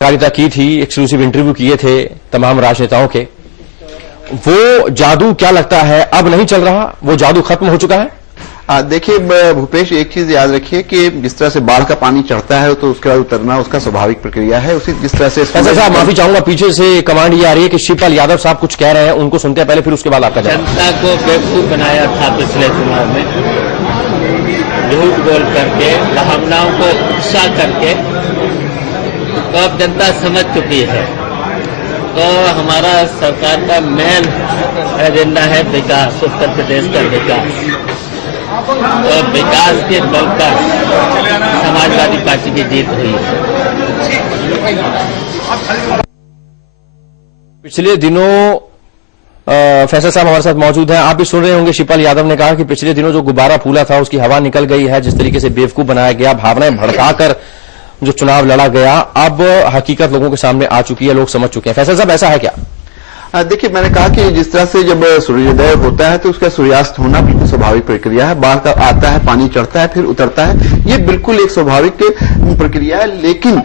पत्रकारिता की थी, एक्सक्लूसिव इंटरव्यू किए थे तमाम राजनेताओं के। वो जादू क्या लगता है अब नहीं चल रहा, वो जादू खत्म हो चुका है? देखिए भूपेश, एक चीज याद रखिए कि जिस तरह से बाढ़ का पानी चढ़ता है तो उसके बाद उतरना उसका स्वाभाविक प्रक्रिया है। उसी जिस तरह से साहब माफी चाहूंगा, पीछे से कमांड ये आ रही है कि शिवपाल यादव साहब कुछ कह रहे हैं, उनको सुनते हैं पहले, फिर उसके बाद आपका जवाब। जनता को बेवकूफ बनाया था पिछले चुनाव में, झूठ बोल करके, भावनाओं को उत्साह करके, तो अब जनता समझ चुकी है। तो हमारा सरकार का मेन एजेंडा है विकास, उत्तर प्रदेश का विकास। तो विकास के बल पर समाजवादी पार्टी की जीत हुई है। पिछले दिनों फैसल साहब हमारे साथ मौजूद हैं, आप भी सुन रहे होंगे। शिवपाल यादव ने कहा कि पिछले दिनों जो गुब्बारा फूला था उसकी हवा निकल गई है, जिस तरीके से बेवकूफ बनाया गया, भावनाएं भड़काकर जो चुनाव लड़ा गया, अब हकीकत लोगों के सामने आ चुकी है, लोग समझ चुके हैं। फैसल साहब, ऐसा है क्या? देखिए, मैंने कहा कि जिस तरह से जब सूर्योदय होता है तो उसका सूर्यास्त होना बिल्कुल स्वाभाविक प्रक्रिया है। बाढ़ का आता है, पानी चढ़ता है, फिर उतरता है, ये बिल्कुल एक स्वाभाविक प्रक्रिया है। लेकिन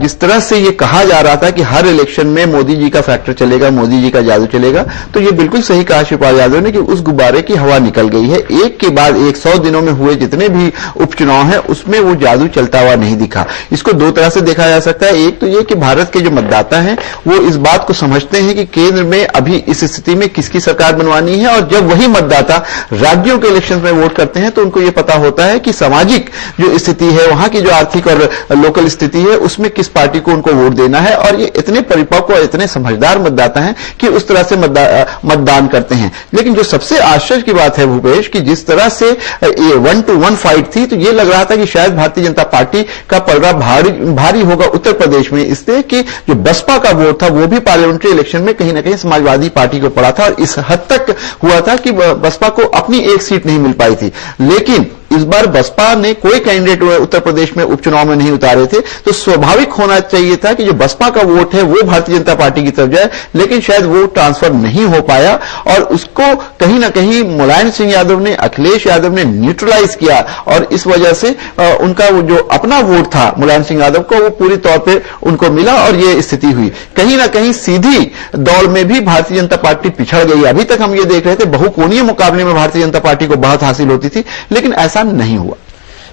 जिस तरह से ये कहा जा रहा था कि हर इलेक्शन में मोदी जी का फैक्टर चलेगा, मोदी जी का जादू चलेगा, तो ये बिल्कुल सही कहा शिवपाल यादव ने कि उस गुब्बारे की हवा निकल गई है। एक के बाद एक 100 दिनों में हुए जितने भी उपचुनाव हैं उसमें वो जादू चलता हुआ नहीं दिखा। इसको दो तरह से देखा जा सकता है। एक तो ये कि भारत के जो मतदाता हैं वो इस बात को समझते हैं कि केंद्र में अभी इस स्थिति में किसकी सरकार बनवानी है, और जब वही मतदाता राज्यों के इलेक्शन में वोट करते हैं तो उनको यह पता होता है कि सामाजिक जो स्थिति है, वहां की जो आर्थिक और लोकल स्थिति है, उसमें किस पार्टी को उनको वोट देना है। और ये इतने परिपक्व और इतने समझदार मतदाता हैं कि उस तरह से मतदान करते हैं। लेकिन जो सबसे आश्चर्य की बात है भूपेश, कि जिस तरह से ये 1-to-1 फाइट थी, तो ये लग रहा था कि शायद भारतीय जनता पार्टी का पलड़ा भारी होगा उत्तर प्रदेश में, इसलिए कि जो बसपा का वोट था वो भी पार्लियामेंट्री इलेक्शन में कहीं ना कहीं समाजवादी पार्टी को पड़ा था, और इस हद तक हुआ था कि बसपा को अपनी एक सीट नहीं मिल पाई थी। लेकिन इस बार बसपा ने कोई कैंडिडेट उत्तर प्रदेश में उपचुनाव में नहीं उतारे थे, तो स्वाभाविक होना चाहिए था कि जो बसपा का वोट है वो भारतीय जनता पार्टी की तरफ जाए। लेकिन शायद वो ट्रांसफर नहीं हो पाया, और उसको कहीं ना कहीं मुलायम सिंह यादव ने, अखिलेश यादव ने न्यूट्रलाइज किया, और इस वजह से उनका वो जो अपना वोट था मुलायम सिंह यादव को, वो पूरी तौर पर उनको मिला, और ये स्थिति हुई। कहीं ना कहीं सीधी दौड़ में भी भारतीय जनता पार्टी पिछड़ गई। अभी तक हम ये देख रहे थे बहुकोणीय मुकाबले में भारतीय जनता पार्टी को बढ़त हासिल होती थी, लेकिन ऐसा नहीं हुआ।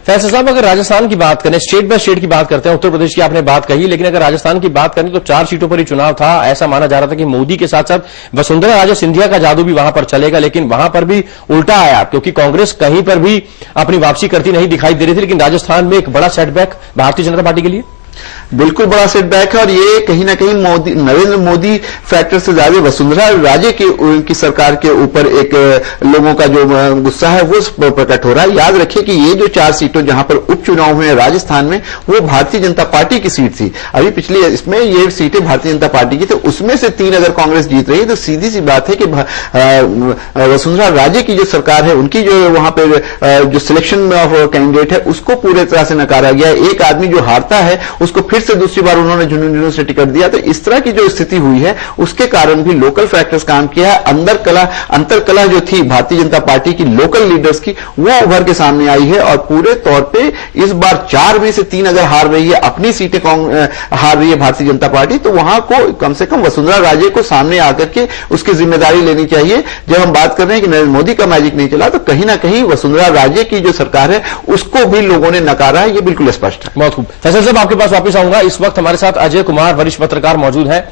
फैसल साहब, अगर राजस्थान की बात करें, स्टेट बाय स्टेट की बात करते हैं, उत्तर प्रदेश की आपने बात कही, लेकिन अगर राजस्थान की बात करें तो 4 सीटों पर ही चुनाव था। ऐसा माना जा रहा था कि मोदी के साथ साथ वसुंधरा राजे सिंधिया का जादू भी वहां पर चलेगा, लेकिन वहां पर भी उल्टा आया, क्योंकि कांग्रेस कहीं पर भी अपनी वापसी करती नहीं दिखाई दे रही थी। लेकिन राजस्थान में एक बड़ा सेटबैक भारतीय जनता पार्टी के लिए, बिल्कुल बड़ा सेटबैक है, और ये कहीं ना कहीं नरेंद्र मोदी फैक्टर से ज्यादा वसुंधरा राजे की उनकी सरकार के ऊपर एक लोगों का जो गुस्सा है वो प्रकट हो रहा है। याद रखिए कि ये जो 4 सीटों जहां पर उपचुनाव हुए राजस्थान में, वो भारतीय जनता पार्टी की सीट थी। अभी पिछली इसमें ये सीटें भारतीय जनता पार्टी की, तो उसमें से 3 अगर कांग्रेस जीत रही है तो सीधी सी बात है कि वसुंधरा राजे की जो सरकार है, उनकी जो वहां पर जो सिलेक्शन ऑफ कैंडिडेट है उसको पूरे तरह से नकारा गया। एक आदमी जो हारता है उसको फिर से दूसरी बार उन्होंने झुंझुनू से टिकट दिया। तो इस तरह की जो स्थिति हुई है उसके कारण भी लोकल फैक्टर्स काम किया है। अंतर कला जो थी भारतीय जनता पार्टी की लोकल लीडर्स की, वो उभर के सामने आई है, और पूरे तौर पे इस बार 4 में से 3 अगर हार रही है, अपनी सीटें हार रही है भारतीय जनता पार्टी, तो वहां को कम से कम वसुंधरा राजे को सामने आकर के उसकी जिम्मेदारी लेनी चाहिए। जब हम बात कर रहे हैं कि नरेंद्र मोदी का मैजिक नहीं चला, तो कहीं ना कहीं वसुंधरा राजे की जो सरकार है उसको भी लोगों ने नकारा है, ये बिल्कुल स्पष्ट है। बहुत खूब। फैसल साहब, आपके पास वापस आऊंगा। इस वक्त हमारे साथ अजय कुमार, वरिष्ठ पत्रकार, मौजूद हैं।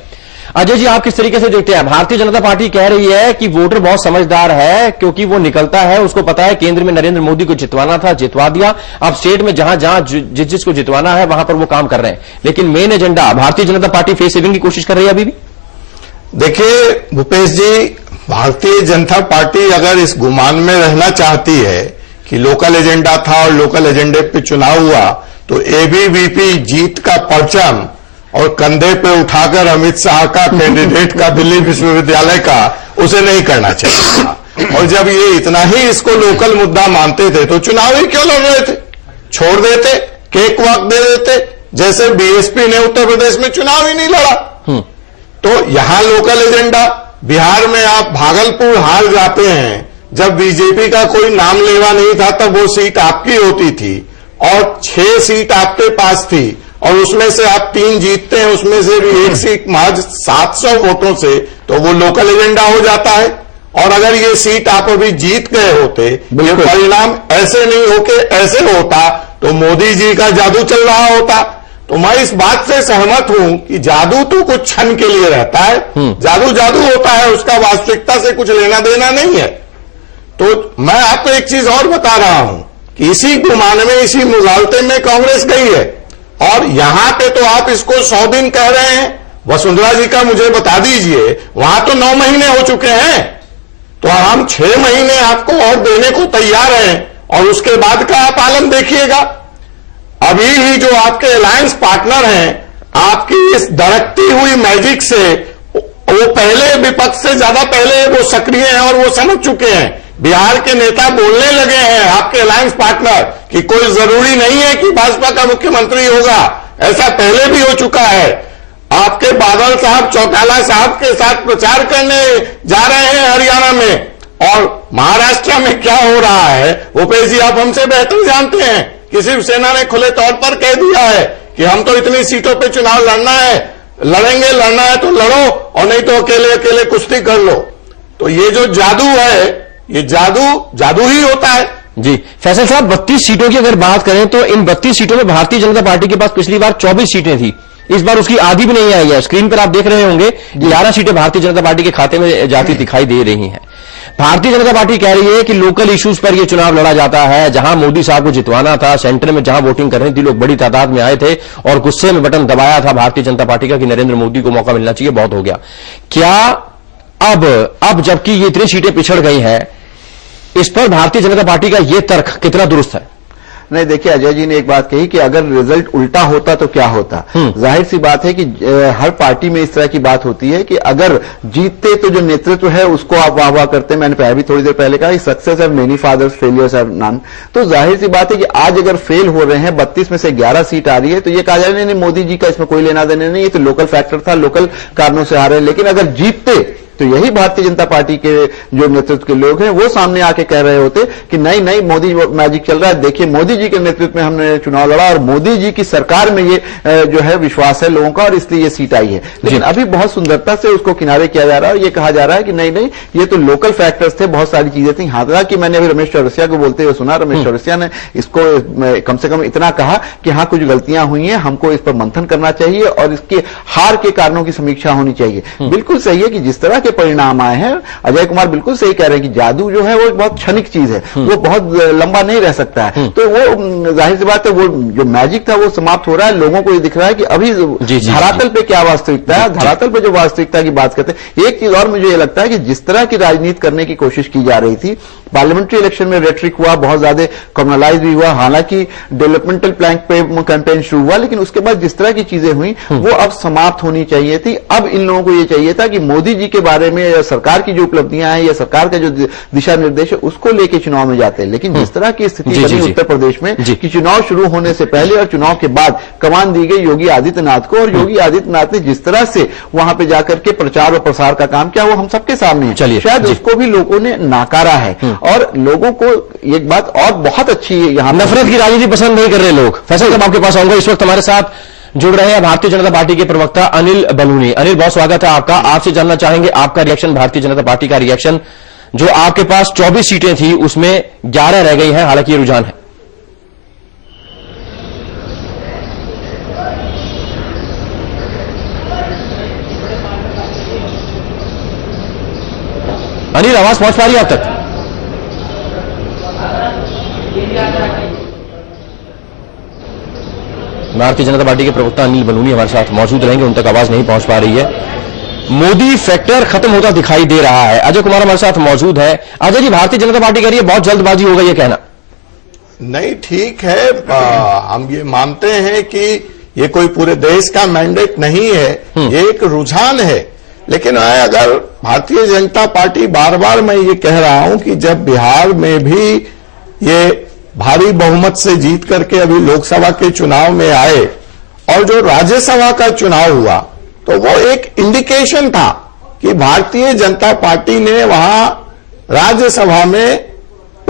अजय जी, आप किस तरीके से देखते हैं? भारतीय जनता पार्टी कह रही है कि वोटर बहुत समझदार है, क्योंकि वो निकलता है, उसको पता है केंद्र में नरेंद्र मोदी को जितवाना था, जितवा दिया। अब स्टेट में जहां जहां जिसको जितवाना है वहां पर वो काम कर रहे हैं, लेकिन main agenda Bharatiya Janata party face saving की कोशिश कर रही है अभी भी। देखिए भूपेश जी, भारतीय जनता पार्टी अगर इस गुमान में रहना चाहती है कि लोकल एजेंडा था और लोकल एजेंडे पे चुनाव हुआ, तो एबीवीपी जीत का परचम और कंधे पे उठाकर अमित शाह का कैंडिडेट का दिल्ली विश्वविद्यालय का उसे नहीं करना चाहिए। और जब ये इतना ही इसको लोकल मुद्दा मानते थे तो चुनाव ही क्यों लड़ रहे थे? छोड़ देते, केक वॉक दे देते, जैसे बीएसपी ने उत्तर प्रदेश में चुनाव ही नहीं लड़ा। तो यहां लोकल एजेंडा, बिहार में आप भागलपुर हार जाते हैं, जब बीजेपी का कोई नाम लेवा नहीं था तब वो सीट आपकी होती थी, और 6 सीट आपके पास थी, और उसमें से आप 3 जीतते हैं, उसमें से भी एक सीट महज 700 वोटों से, तो वो लोकल एजेंडा हो जाता है। और अगर ये सीट आप अभी जीत गए होते, ये परिणाम ऐसे नहीं होके ऐसे होता, तो मोदी जी का जादू चल रहा होता। तो मैं इस बात से सहमत हूं कि जादू तो कुछ क्षण के लिए रहता है, जादू जादू होता है, उसका वास्तविकता से कुछ लेना देना नहीं है। तो मैं आपको एक चीज और बता रहा हूं कि इसी गुमान में, इसी मुगालते में कांग्रेस गई है, और यहां पे तो आप इसको 100 दिन कह रहे हैं। वसुंधरा जी का मुझे बता दीजिए, वहां तो 9 महीने हो चुके हैं, तो हम 6 महीने आपको और देने को तैयार हैं, और उसके बाद का आप आलम देखिएगा। अभी ही जो आपके अलायंस पार्टनर हैं, आपकी इस धड़कती हुई मैजिक से, वो पहले विपक्ष से ज्यादा पहले वो सक्रिय हैं और वो समझ चुके हैं। बिहार के नेता बोलने लगे हैं, आपके अलायंस पार्टनर, कि कोई जरूरी नहीं है कि भाजपा का मुख्यमंत्री होगा, ऐसा पहले भी हो चुका है। आपके बादल साहब चौटाला साहब के साथ प्रचार करने जा रहे हैं हरियाणा में, और महाराष्ट्र में क्या हो रहा है भूपेश जी आप हमसे बेहतर जानते हैं कि शिवसेना ने खुले तौर पर कह दिया है कि हम तो इतनी सीटों पे चुनाव लड़ना है, लड़ना है तो लड़ो, और नहीं तो अकेले अकेले कुश्ती कर लो। तो ये जो जादू है, ये जादू ही होता है। जी फैसल साहब, 32 सीटों की अगर बात करें तो इन 32 सीटों में भारतीय जनता पार्टी के पास पिछली बार 24 सीटें थी, इस बार उसकी आधी भी नहीं आई है। स्क्रीन पर आप देख रहे होंगे 11 सीटें भारतीय जनता पार्टी के खाते में जाती दिखाई दे रही हैं। भारतीय जनता पार्टी कह रही है कि लोकल इश्यूज पर यह चुनाव लड़ा जाता है, जहां मोदी साहब को जितवाना था, सेंटर में जहां वोटिंग कर रही थी, लोग बड़ी तादाद में आए थे और गुस्से में बटन दबाया था भारतीय जनता पार्टी का कि नरेंद्र मोदी को मौका मिलना चाहिए, बहुत हो गया। क्या अब जबकि ये इतनी सीटें पिछड़ गई हैं, इस पर भारतीय जनता पार्टी का यह तर्क कितना दुरुस्त है? नहीं, देखिए अजय जी ने एक बात कही कि अगर रिजल्ट उल्टा होता तो क्या होता। जाहिर सी बात है कि हर पार्टी में इस तरह की बात होती है कि अगर जीतते तो जो नेतृत्व है उसको आप वाह वाह करते। मैंने पहले भी थोड़ी देर पहले कहा, success have many fathers, failures have none. तो जाहिर सी बात है कि आज अगर फेल हो रहे हैं, 32 में से 11 सीट आ रही है, तो ये कहा जाए नहीं मोदी जी का इसमें कोई लेना देना नहीं, ये तो लोकल फैक्टर था, लोकल कारणों से आ रहे हैं। लेकिन अगर जीतते तो यही भारतीय जनता पार्टी के जो नेतृत्व के लोग हैं वो सामने आके कह रहे होते कि नहीं मोदी मैजिक चल रहा है, देखिए मोदी जी के नेतृत्व में हमने चुनाव लड़ा और मोदी जी की सरकार में ये जो है विश्वास है लोगों का और इसलिए ये सीट आई है। लेकिन अभी बहुत सुंदरता से उसको किनारे किया जा रहा है और ये कहा जा रहा है कि नहीं ये तो लोकल फैक्टर्स थे, बहुत सारी चीजें थी। हालांकि मैंने अभी रमेश चौरसिया को बोलते हुए सुना, रमेश चौरसिया ने इसको कम से कम इतना कहा कि हाँ कुछ गलतियां हुई हैं, हमको इस पर मंथन करना चाहिए और इसके हार के कारणों की समीक्षा होनी चाहिए। बिल्कुल सही है कि जिस तरह के परिणाम आए हैं, अजय कुमार बिल्कुल सही कह रहे हैं कि जादू जो है वो एक बहुत क्षणिक चीज है, वो बहुत लंबा नहीं रह सकता है। तो वो जाहिर सी बात है, वो जो मैजिक था वो समाप्त हो रहा है। लोगों को ये दिख रहा है कि अभी धरातल पे क्या वास्तविकता है, धरातल पे जो वास्तविकता की बात करते हैं। एक चीज और मुझे ये लगता है कि जिस तरह की राजनीति करने की कोशिश की जा रही थी, पार्लियामेंट्री इलेक्शन में रेट्रिक हुआ, बहुत ज्यादा कम्युनलाइज भी हुआ, हालांकि डेवलपमेंटल प्लान पे कैंपेन शुरू हुआ, लेकिन उसके बाद जिस तरह की चीजें हुई वो अब समाप्त होनी चाहिए थी। अब इन लोगों को ये चाहिए था कि मोदी जी के बारे में या सरकार की जो उपलब्धियां हैं या सरकार का जो दिशा निर्देश है उसको लेके चुनाव में जाते हैं। लेकिन जिस तरह की स्थिति बनी उत्तर प्रदेश में कि चुनाव शुरू होने से पहले और चुनाव के बाद कमान दी गई योगी आदित्यनाथ को, और योगी आदित्यनाथ ने जिस तरह से वहां पे जाकर के प्रचार और प्रसार का काम किया वो हम सबके सामने है। शायद उसको भी लोगों ने नाकारा है और लोगों को एक बात और बहुत अच्छी है, यहाँ नफरत की राजनीति पसंद नहीं कर रहे लोग। फैसल साहब आपके पास आऊंगा, इस वक्त हमारे साथ जुड़ रहे हैं भारतीय जनता पार्टी के प्रवक्ता अनिल बलूनी। अनिल, बहुत स्वागत है आपका। आपसे जानना चाहेंगे आपका रिएक्शन, भारतीय जनता पार्टी का रिएक्शन, जो आपके पास 24 सीटें थी उसमें 11 रह गई हैं, हालांकि ये रुझान है। अनिल, आवाज पहुंच पा रही है आप तक? भारतीय जनता पार्टी के प्रवक्ता अनिल बलूनी हमारे साथ मौजूद रहेंगे, उन तक आवाज नहीं पहुंच पा रही है। मोदी फैक्टर खत्म होता दिखाई दे रहा है। अजय कुमार हमारे साथ मौजूद है। अजय जी, भारतीय जनता पार्टी कह रही है बहुत जल्दबाजी होगा, ये कहना नहीं ठीक है। हम ये मानते हैं कि ये कोई पूरे देश का मैंडेट नहीं है, ये एक रुझान है। लेकिन अगर भारतीय जनता पार्टी, बार बार मैं ये कह रहा हूं कि जब बिहार में भी ये भारी बहुमत से जीत करके अभी लोकसभा के चुनाव में आए और जो राज्यसभा का चुनाव हुआ, तो वो एक इंडिकेशन था कि भारतीय जनता पार्टी ने वहां राज्यसभा में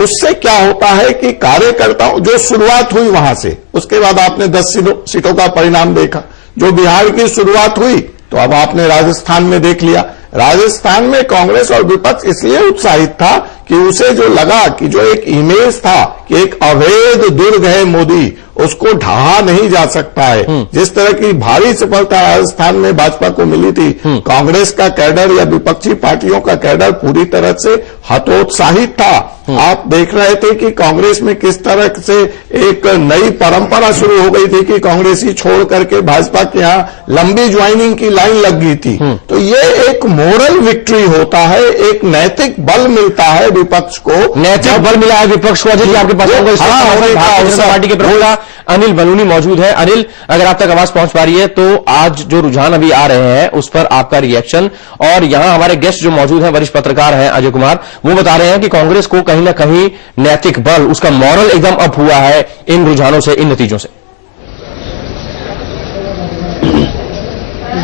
उससे क्या होता है कि कार्यकर्ताओं, जो शुरुआत हुई वहां से, उसके बाद आपने 10 सीटों का परिणाम देखा, जो बिहार की शुरुआत हुई, तो अब आपने राजस्थान में देख लिया। राजस्थान में कांग्रेस और विपक्ष इसलिए उत्साहित था कि उसे जो लगा कि जो एक इमेज था कि एक अवैध दुर्ग है मोदी, उसको ढहा नहीं जा सकता है। जिस तरह की भारी सफलता राजस्थान में भाजपा को मिली थी, कांग्रेस का कैडर या विपक्षी पार्टियों का कैडर पूरी तरह से हतोत्साहित था। आप देख रहे थे कि कांग्रेस में किस तरह से एक नई परंपरा शुरू हो गई थी कि कांग्रेसी छोड़ करके भाजपा के यहां लंबी ज्वाइनिंग की लाइन लग गई थी। तो ये एक मोरल विक्ट्री होता है, एक नैतिक बल मिलता है विपक्ष को। नैतिक बल मिला है विपक्ष को। अजय जी आपके पास भारतीय जनता पार्टी के प्रवक्ता अनिल बलूनी मौजूद है। अनिल, अगर आप तक आवाज पहुंच पा रही है तो आज जो रुझान अभी आ रहे हैं उस पर आपका रिएक्शन, और यहां हमारे गेस्ट जो मौजूद हैं, वरिष्ठ पत्रकार हैं अजय कुमार, वो बता रहे हैं कि कांग्रेस को कहीं ना कहीं नैतिक बल, उसका मॉरल एकदम अप हुआ है इन रुझानों से, इन नतीजों से।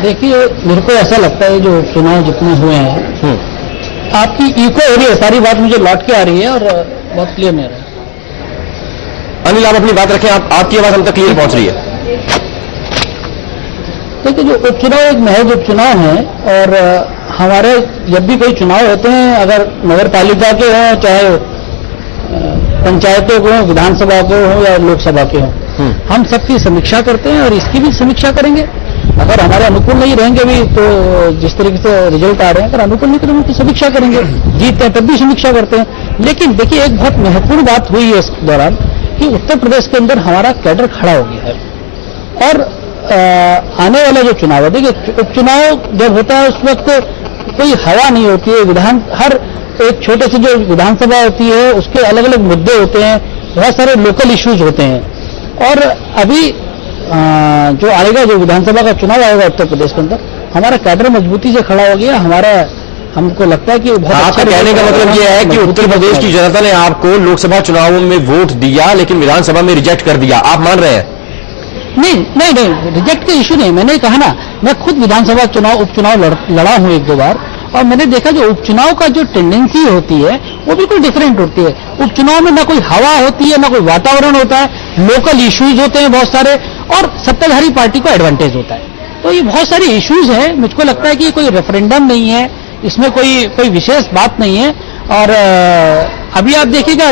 देखिए, मेरे को ऐसा लगता है जो चुनाव जितने हुए हैं, आपकी इको हो रही है, सारी बात मुझे लौट के आ रही है और बहुत क्लियर नहीं है। अनिल, आप अपनी बात रखें, आपकी आवाज हम तक क्लियर पहुंच रही है। देखिए, जो उपचुनाव एक महज उपचुनाव है, और हमारे जब भी कोई चुनाव होते हैं, अगर नगर पालिका के हों, चाहे पंचायतों को, विधानसभा को हो या लोकसभा के हों, हम सबकी समीक्षा करते हैं और इसकी भी समीक्षा करेंगे। अगर हमारे अनुकूल नहीं रहेंगे भी तो जिस तरीके से रिजल्ट आ रहे हैं, अगर अनुकूल नहीं करेंगे तो समीक्षा करेंगे, जीतते हैं तब भी समीक्षा करते हैं। लेकिन देखिए, एक बहुत महत्वपूर्ण बात हुई है इस दौरान कि उत्तर प्रदेश के अंदर हमारा कैडर खड़ा हो गया है, और आने वाला जो चुनाव है, देखिए उपचुनाव जब होता है उस वक्त कोई हवा नहीं होती है। हर एक छोटे से जो विधानसभा होती है उसके अलग अलग मुद्दे होते हैं, बहुत सारे लोकल इश्यूज होते हैं, और अभी जो आएगा, जो विधानसभा का चुनाव आएगा उत्तर प्रदेश के अंदर, हमारा कैडर मजबूती से खड़ा हो गया। हमको लगता है कि बहुत आपका कहने का मतलब यह है कि उत्तर प्रदेश की जनता ने आपको लोकसभा चुनावों में वोट दिया लेकिन विधानसभा में रिजेक्ट कर दिया, आप मान रहे हैं? नहीं, रिजेक्ट का इश्यू नहीं। मैंने कहा ना, मैं खुद विधानसभा उपचुनाव लड़ा हूं 1-2 बार, और मैंने देखा जो उपचुनाव का जो टेंडेंसी होती है वो बिल्कुल डिफरेंट होती है। उपचुनाव में ना कोई हवा होती है, ना कोई वातावरण होता है, लोकल इश्यूज होते हैं बहुत सारे, और सत्ताधारी पार्टी को एडवांटेज होता है। तो ये बहुत सारे इश्यूज हैं। मुझको लगता है कि ये कोई रेफरेंडम नहीं है, इसमें कोई विशेष बात नहीं है। और अभी आप देखिएगा,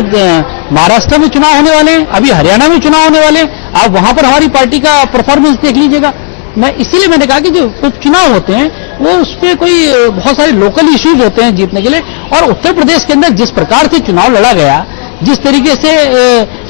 महाराष्ट्र में चुनाव होने वाले हैं, अभी हरियाणा में चुनाव होने वाले हैं, आप वहां पर हमारी पार्टी का परफॉर्मेंस देख लीजिएगा। इसीलिए मैंने कहा कि जो उपचुनाव होते हैं वो उसमें कोई बहुत सारे लोकल इश्यूज होते हैं जीतने के लिए। और उत्तर प्रदेश के अंदर जिस प्रकार से चुनाव लड़ा गया, जिस तरीके से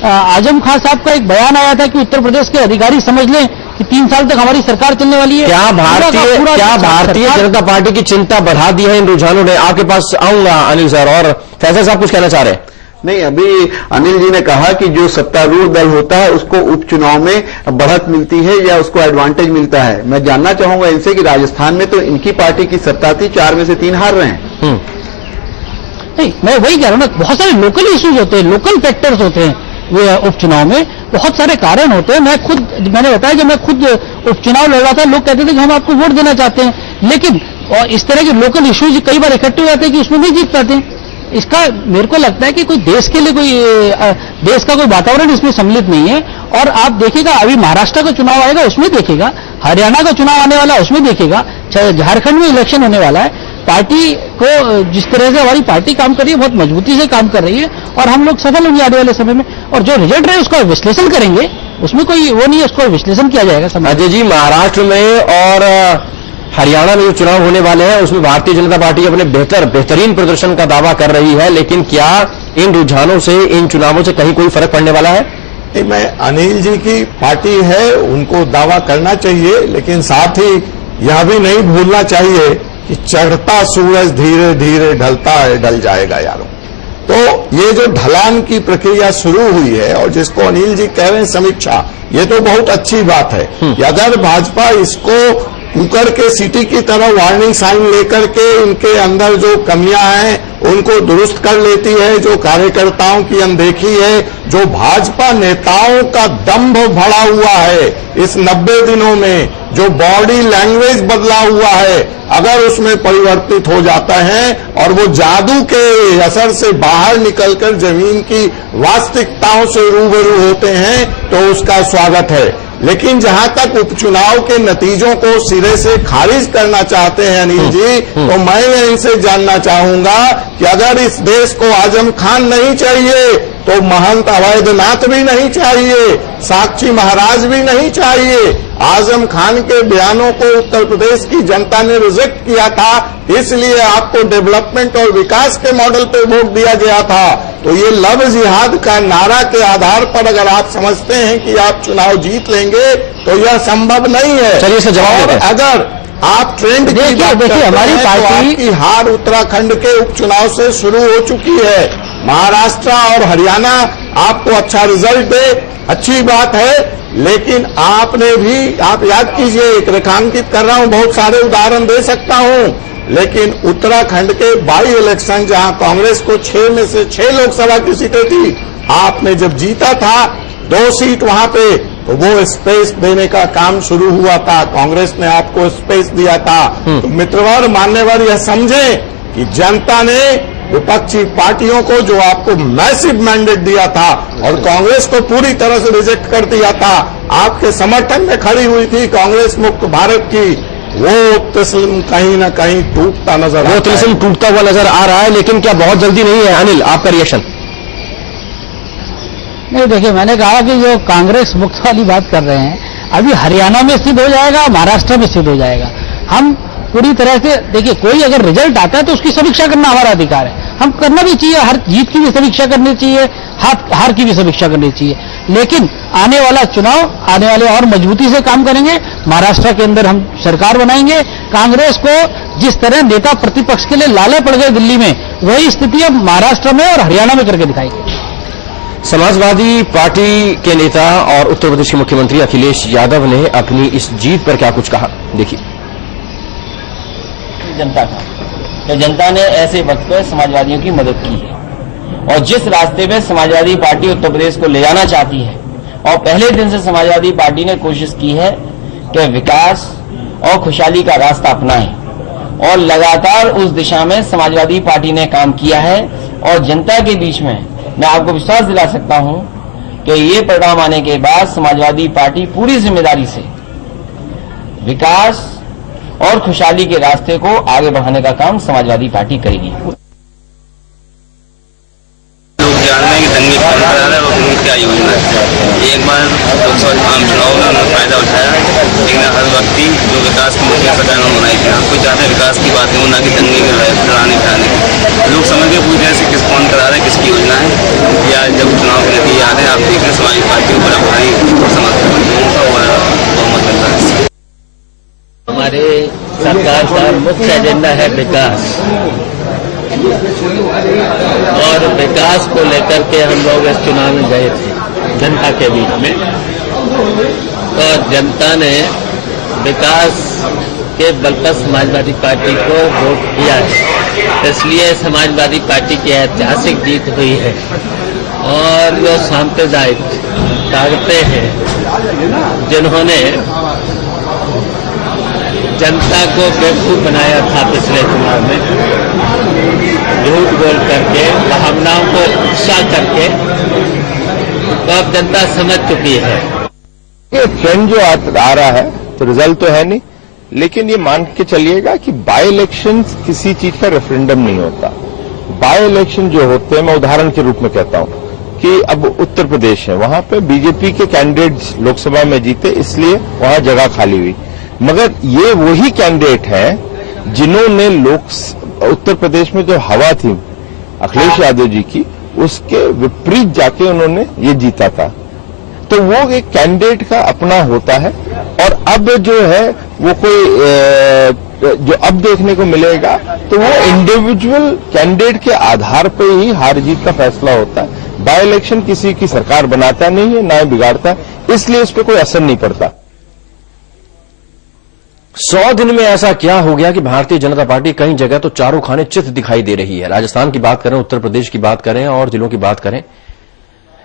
आजम खान साहब का एक बयान आया था कि उत्तर प्रदेश के अधिकारी समझ लें कि 3 साल तक हमारी सरकार चलने वाली है। क्या भारतीय जनता पार्टी की चिंता बढ़ा दी है इन रुझानों ने? आपके पास आऊंगा अनिल सर, और फैसल साहब कुछ कहना चाह रहे हैं? नहीं, अभी अनिल जी ने कहा कि जो सत्तारूढ़ दल होता है उसको उपचुनाव में बढ़त मिलती है या उसको एडवांटेज मिलता है। मैं जानना चाहूंगा इनसे कि राजस्थान में तो इनकी पार्टी की सत्ता थी, 4 में से 3 हार रहे हैं। नहीं, मैं वही कह रहा हूं ना, बहुत सारे लोकल इश्यूज होते हैं, लोकल फैक्टर्स होते हैं। वो उपचुनाव में बहुत सारे कारण होते हैं। मैंने बताया कि मैं खुद उपचुनाव लड़ रहा था, लोग कहते थे कि हम आपको वोट देना चाहते हैं, लेकिन और इस तरह के लोकल इश्यूज कई बार इकट्ठे हो जाते हैं कि उसमें नहीं जीत पाते हैं। इसका मेरे को लगता है कि कोई देश के लिए देश का कोई वातावरण इसमें सम्मिलित नहीं है। और आप देखिएगा, अभी महाराष्ट्र का चुनाव आएगा उसमें देखिएगा, हरियाणा का चुनाव आने वाला है उसमें देखिएगा, झारखंड में इलेक्शन होने वाला है। पार्टी को जिस तरह से हमारी पार्टी काम कर रही है, बहुत मजबूती से काम कर रही है, और हम लोग सफल होंगे आने वाले समय में। और जो रिजल्ट रहे उसका विश्लेषण करेंगे, उसमें कोई वो नहीं है, उसको विश्लेषण किया जाएगा। अजय जी, महाराष्ट्र में और हरियाणा में जो चुनाव होने वाले हैं उसमें भारतीय जनता पार्टी अपने बेहतरीन प्रदर्शन का दावा कर रही है, लेकिन क्या इन रुझानों से, इन चुनावों से कहीं कोई फर्क पड़ने वाला है? मैं अनिल जी की पार्टी है, उनको दावा करना चाहिए, लेकिन साथ ही यह भी नहीं भूलना चाहिए कि चढ़ता सूरज धीरे धीरे ढलता है, ढल जाएगा यारों। तो ये जो ढलान की प्रक्रिया शुरू हुई है, और जिसको अनिल जी कह रहे हैं समीक्षा, ये तो बहुत अच्छी बात है कि अगर भाजपा इसको कुकर के सीटी की तरह वार्निंग साइन लेकर के इनके अंदर जो कमियां हैं उनको दुरुस्त कर लेती है, जो कार्यकर्ताओं की अनदेखी है, जो भाजपा नेताओं का दंभ भरा हुआ है इस 90 दिनों में, जो बॉडी लैंग्वेज बदला हुआ है, अगर उसमें परिवर्तित हो जाता है और वो जादू के असर से बाहर निकलकर जमीन की वास्तविकताओं से रूबरू होते हैं तो उसका स्वागत है। लेकिन जहां तक उपचुनाव के नतीजों को सिरे से खारिज करना चाहते हैं अनिल जी, तो मैं इनसे जानना चाहूंगा कि अगर इस देश को आजम खान नहीं चाहिए तो महंत अवैधनाथ भी नहीं चाहिए, साक्षी महाराज भी नहीं चाहिए। आजम खान के बयानों को उत्तर प्रदेश की जनता ने रिजेक्ट किया था, इसलिए आपको डेवलपमेंट और विकास के मॉडल पे वोट दिया गया था। तो ये लव जिहाद का नारा के आधार पर अगर आप समझते हैं कि आप चुनाव जीत लेंगे तो यह संभव नहीं है। चलिए इसका जवाब और अगर आप ट्रेंड की बात करते हैं हमारी तो आपकी हार उत्तराखंड के उपचुनाव से शुरू हो चुकी है। महाराष्ट्र और हरियाणा आपको अच्छा रिजल्ट दे, अच्छी बात है, लेकिन आपने भी, आप याद कीजिए, एक रेखांकित कर रहा हूं, बहुत सारे उदाहरण दे सकता हूं, लेकिन उत्तराखंड के बाई इलेक्शन जहां कांग्रेस को 6 में से 6 लोकसभा की सीटें थी, आपने जब जीता था 2 सीट वहां पे, तो वो स्पेस देने का काम शुरू हुआ था, कांग्रेस ने आपको स्पेस दिया था। तो मित्रवर, मान्यवर, यह समझें कि जनता ने विपक्षी पार्टियों को जो आपको मैसिव मैंडेट दिया था और कांग्रेस को पूरी तरह से रिजेक्ट कर दिया था, आपके समर्थन में खड़ी हुई थी कांग्रेस मुक्त भारत की, वो तिस्म कहीं न कहीं टूटता नजर आता है। वो तिस्म टूटता हुआ नजर आ रहा है, लेकिन क्या बहुत जल्दी नहीं है? अनिल, आपका रिएक्शन? नहीं, देखिए, मैंने कहा कि जो कांग्रेस मुक्त वाली बात कर रहे हैं, अभी हरियाणा में सिद्ध हो जाएगा, महाराष्ट्र में सिद्ध हो जाएगा। हम पूरी तरह से, देखिए, कोई अगर रिजल्ट आता है तो उसकी समीक्षा करना हमारा अधिकार है, हम करना भी चाहिए, हर जीत की भी समीक्षा करनी चाहिए, हार की भी समीक्षा करनी चाहिए। लेकिन आने वाला चुनाव, आने वाले और मजबूती से काम करेंगे। महाराष्ट्र के अंदर हम सरकार बनाएंगे। कांग्रेस को जिस तरह नेता प्रतिपक्ष के लिए लाले पड़ गए दिल्ली में, वही स्थिति अब महाराष्ट्र में और हरियाणा में करके दिखाएंगे। समाजवादी पार्टी के नेता और उत्तर प्रदेश के मुख्यमंत्री अखिलेश यादव ने अपनी इस जीत पर क्या कुछ कहा, देखिए। जनता का, तो जनता ने ऐसे वक्त पर समाजवादियों की मदद की है, और जिस रास्ते में समाजवादी पार्टी उत्तर प्रदेश को ले जाना चाहती है, और पहले दिन से समाजवादी पार्टी ने कोशिश की है कि विकास और खुशहाली का रास्ता अपनाएं, और लगातार उस दिशा में समाजवादी पार्टी ने काम किया है। और जनता के बीच में मैं आपको विश्वास दिला सकता हूं कि ये परिणाम आने के बाद समाजवादी पार्टी पूरी जिम्मेदारी से विकास और खुशहाली के रास्ते को आगे बढ़ाने का काम समाजवादी पार्टी करेगी। लोग जान रहे हैं कि दंगे कौन करा रहा है और क्या योजना है। एक बार लोकसभा आम चुनाव में उन्होंने फायदा उठाया, लेकिन हर व्यक्ति जो विकास की मुख्य सरकार ने बनाई थी, कोई ज्यादा विकास की बात नहीं, ना कि दंगे के लड़ाने कराने की। लोग समझ के पूरी तरह से किस कौन करा रहा है, किसकी योजना है। या जब चुनाव के नतीजे आ रहे हैं, आप देख रहे हैं समाजवादी पार्टी को बड़ा भारी समर्थन और बहुमत मिल रहा है। हमारे सरकार का मुख्य एजेंडा है विकास, और विकास को लेकर के हम लोग इस चुनाव में गए थे जनता के बीच में, और जनता ने विकास के बल पर समाजवादी पार्टी को वोट किया है, इसलिए समाजवादी पार्टी की ऐतिहासिक जीत हुई है। और जो सांप्रदायिक ताकतें हैं जिन्होंने जनता को बेवकूफ बनाया था पिछले चुनाव में, झूठ बोल करके, भावनाओं को उत्साह करके, तो अब जनता समझ चुकी है। ये ट्रेंड जो आ रहा है, तो रिजल्ट तो है नहीं, लेकिन ये मान के चलिएगा कि बाई इलेक्शन किसी चीज का रेफरेंडम नहीं होता। बाई इलेक्शन जो होते हैं, मैं उदाहरण के रूप में कहता हूं कि अब उत्तर प्रदेश है, वहां पे बीजेपी के कैंडिडेट्स लोकसभा में जीते, इसलिए वहां जगह खाली हुई। मगर ये वही कैंडिडेट हैं जिन्होंने उत्तर प्रदेश में जो हवा थी अखिलेश यादव जी की, उसके विपरीत जाके उन्होंने ये जीता था। तो वो एक कैंडिडेट का अपना होता है, और अब जो है वो कोई जो अब देखने को मिलेगा तो वो इंडिविजुअल कैंडिडेट के आधार पर ही हार जीत का फैसला होता है। बाई इलेक्शन किसी की सरकार बनाता नहीं है, ना बिगाड़ता, इसलिए उस पर कोई असर नहीं पड़ता। 100 दिन में ऐसा क्या हो गया कि भारतीय जनता पार्टी कई जगह तो चारों खाने चित दिखाई दे रही है। राजस्थान की बात करें, उत्तर प्रदेश की बात करें और जिलों की बात करें,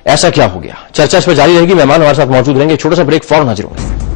ऐसा क्या हो गया? चर्चा इस पर जारी रहेगी। मेहमान हमारे साथ मौजूद रहेंगे। छोटा सा ब्रेक, फौरन हाजिर होंगे।